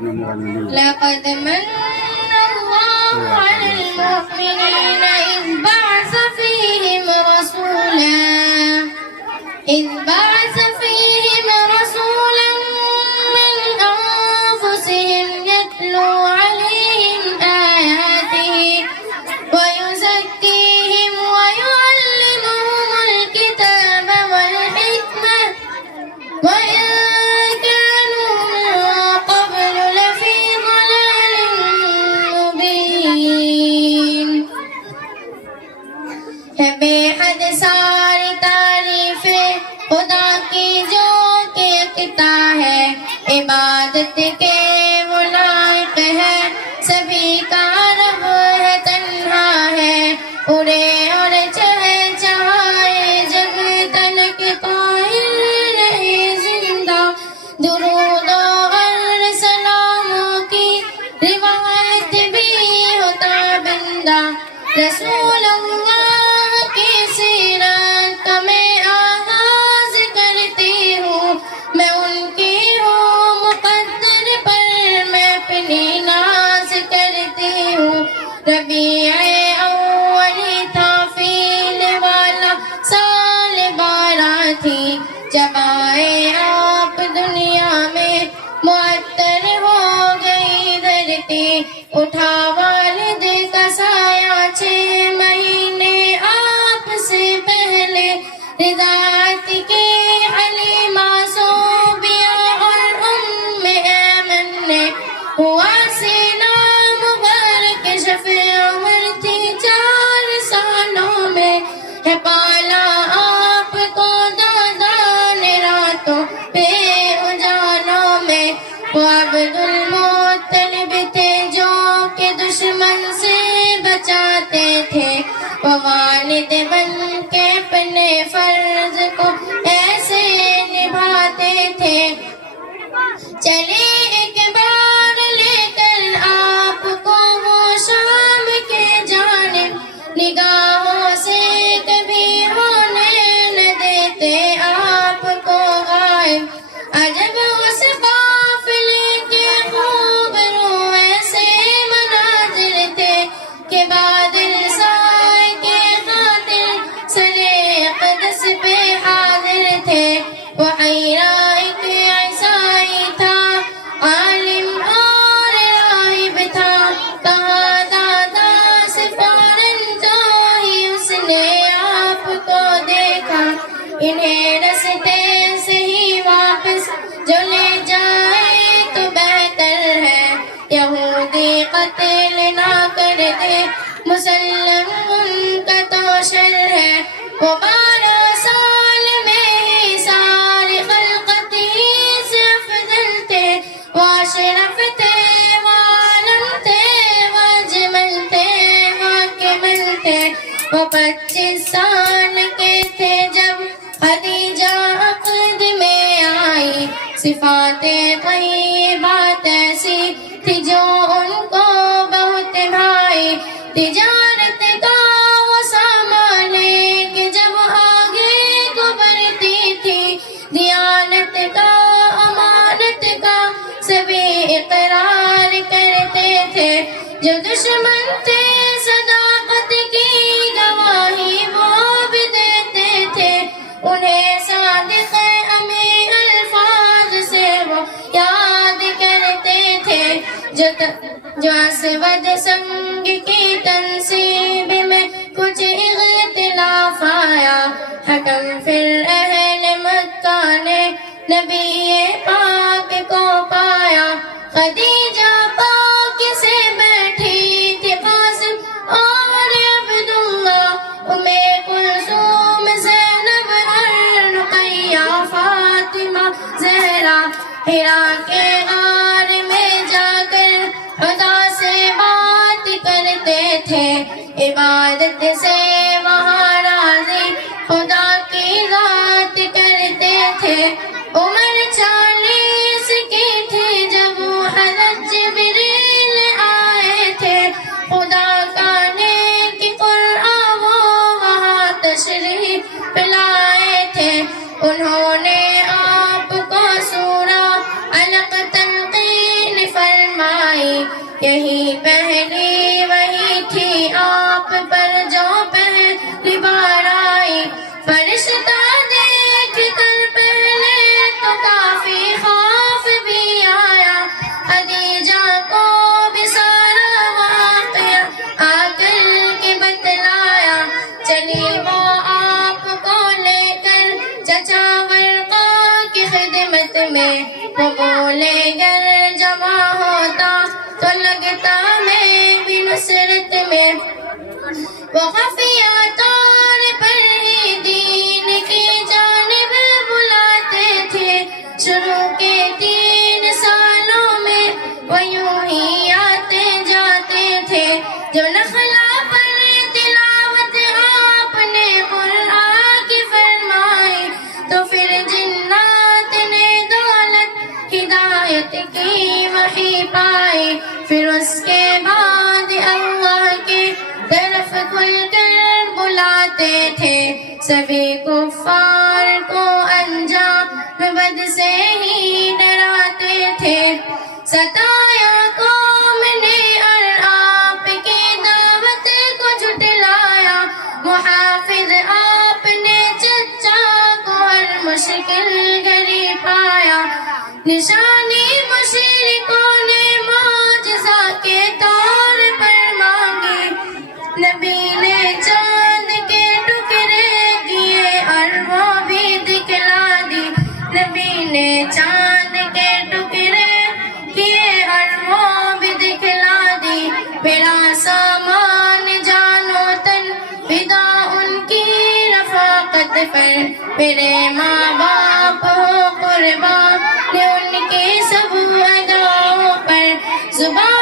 لقد من الله على المؤمنين إذ بعث فيهم رسولا من أنفسهم يتلو عليهم آياته ويزكيهم ويعلمهم الكتاب والحكمة وإن كانوا من قبل لفي ضلال مبين. ہے بے حد ساری تعریف خدا کی جو کہ یکتا ہے، عبادت کے وہ لائق ہے، سبھی کا رب ہے، تنہا ہے، اڑے اور چہے چاہے جگ تلک قائل رہے زندہ، درود اور سلاموں کی روایت بھی ہوتا بندہ، رسول اللہ کی سیرت کا میں آغاز کرتی ہوں، میں ان کی ہوں مقدر پر میں اپنی ناز کرتی ہوں. ربیع اولی تھا فیل والا سال 12 تھی جب آئے آپ دنیا میں، معطر ہو گئی دھرتی، اٹھا والد کا سایہ 6 مہینے آپ سے پہلے، رضاعت کی حلیمہ صوبیہ اور ایمن نے ہوا سینہ مبارک، شفع عمر تھی 4 سالوں میں، ہے پالا آپ کو دادا نے راتوں پہ اجالوں میں. وہ عبد المطلب تھے جو کہ دشمن سے بچاتے تھے، وہ والد بن کے اپنے فرض کو ایسے نبھاتے تھے. چلے ایک بار لے کر آپ کو وہ شام کے جانب، نگاہوں سے کبھی ہونے نہ دیتے آپ کو غائب. عجب اس قافلے کے خوب رو ایسے مناظر تھے کہ بادل سائے کے خاطر سرے اقدس پہ حاضر تھے. وہ حیرہ ایک عیسائی تھا، عالم اور راہب تھا، کہا دادا سے فوراً جو ہی اس نے آپ کو دیکھا، انہیں رستے سے ہی واپس جو لے جائے تو بہتر ہے، یہودی قتل نہ کر دے، مسلم ان کا تو شر ہے. وہ 12 سال میں ہی ساری خلقت ہی سے افضل تھے، وہ اشرف تھے، وہ عالم تھے، وہ اجمل تھے، وہ اکمل تھے. وہ 25 سال کے تھے جب خدیجہ عقد میں آئی، صفات طیبات ایسی تھی جو ان کو بہت بھائی. تجارت کا وہ سامان کہ جب آگے کو بڑھتی تھی، دیانت کا امانت کا سبھی اقرار کرتے تھے. جو دشمن تھے صداقت کی گواہی وہ بھی دیتے تھے، انہیں صادق امین الفاظ سے وہ یاد کرتے تھے. جو اسود سنگ کی تنصیب میں کچھ اختلاف آیا، حکم پھر اہل مکہ نے نبی پاک کو پایا. خدیجہ پاک سے بیٹھی تھی قاسم اور عبداللہ، ام کلثوم، زینب اور رقیہ، فاطمہ، زہرا. حرا کے غار میں جا کر خدا سے بات کرتے تھے، عبادت سے وہاں راضی خدا کی ذات کرتے تھے. عمر 40 کی تھی جب حضرت جبریل آئے تھے، خدا کا نیک قرآن وہ وہاں تشریف لائے تھے. انہوں نے آپ کو سورہ علق تلقین فرمایا. یہی پہلی وہی تھی آپ پر جو پہلی بار آئی، فرشتہ دیکھ کر پہلے تو کافی خوف بھی آیا، خدیجہ کو بھی سارا واقعہ آ کر کے بتلایا، چلی وہ آپ کو لے کر چچا ورقا کی خدمت میں، وہ بولے گر جمع ہوتا تو لگتا میں بھی نصرت میں، وہ خفیہ طور پر ہی دین کی جانب بلاتے تھے، شروع کے 3 سالوں میں وہ یوں ہی آتے جاتے تھے، جو نخلا پر تلاوت آپ نے قرآن کی فرمائی، تو پھر جنات نے دولت ہدایت کی وحی پائی، پھر اس کے بعد اللہ کی طرف کھل کر بلاتے تھے، سبھی کفار کو انجام بد سے ہی ڈراتے تھے، ستایا قوم نے اور آپ کی دعوت کو جھٹلایا، محافظ آپ نے چچا کو ہر مشکل گھڑی پایا، نشانی مشرکوں نے معجزہ کے طور پر مانگی، نبی نے چاند کے ٹکڑے کیے اور وہ بھی دکھلا دی، نبی نے چاند کے ٹکڑے کیے اور وہ بھی دکھلا دی، میرا سامان جانو تن فدا ان کی رفاقت پر، میرے ماں باپ ہو قربان ان کی سب اداؤں پر، زبان